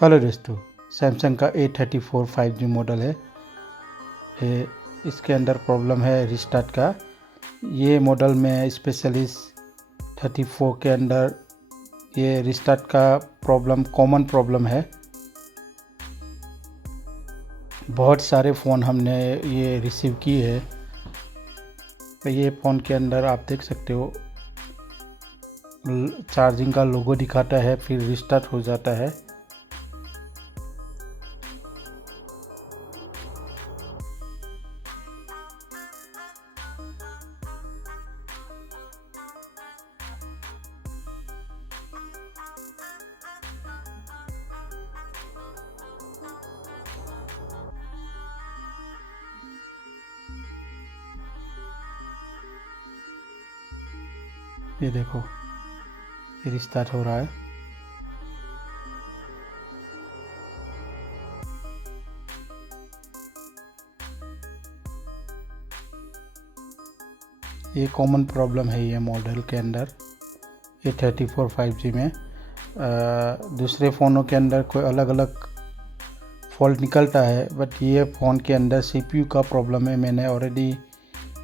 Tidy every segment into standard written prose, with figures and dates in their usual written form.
Hello दोस्तों, Samsung का A34 5G model है। इसके अंदर प्रॉब्लम है रिस्टार्ट का। ये मॉडल में स्पेशली 34 के अंदर ये रिस्टार्ट का प्रॉब्लम कॉमन प्रॉब्लम है। बहुत सारे फ़ोन हमने ये रिसीव की है। तो ये फ़ोन के अंदर आप देख सकते हो चार्जिंग का लोगो दिखाता है, फिर रिस्टार्ट हो जाता है। ये देखो, ये रिस्टार्ट हो रहा है। ये कॉमन प्रॉब्लम है ये मॉडल के अंदर A34 5G में। दूसरे फ़ोनों के अंदर कोई अलग अलग फॉल्ट निकलता है, बट ये फ़ोन के अंदर CPU का प्रॉब्लम है। मैंने ऑलरेडी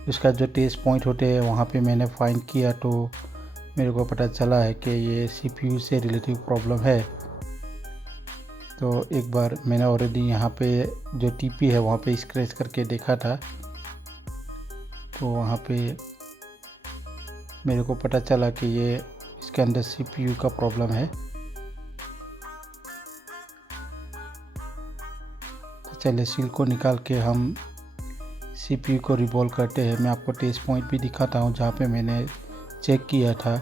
उसका जो टेस्ट पॉइंट होते हैं वहाँ पे मैंने फाइंड किया, तो मेरे को पता चला है कि ये CPU से रिलेटिव प्रॉब्लम है। तो एक बार मैंने ऑलरेडी यहाँ पे जो TP है वहाँ पे स्क्रैच करके देखा था, तो वहाँ पे मेरे को पता चला कि ये इसके अंदर CPU का प्रॉब्लम है। तो चलिए सील को निकाल के हम CPU को रिवॉल्व करते हैं। मैं आपको टेस्ट पॉइंट भी दिखाता हूँ जहाँ पे मैंने चेक किया था,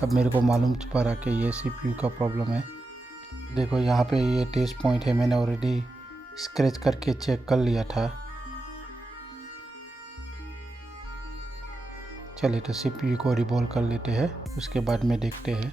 तब मेरे को मालूम पड़ा कि ये CPU का प्रॉब्लम है। देखो यहाँ पे ये टेस्ट पॉइंट है, मैंने ऑलरेडी स्क्रैच करके चेक कर लिया था। चलिए तो CPU को रिवॉल्व कर लेते हैं, उसके बाद में देखते हैं।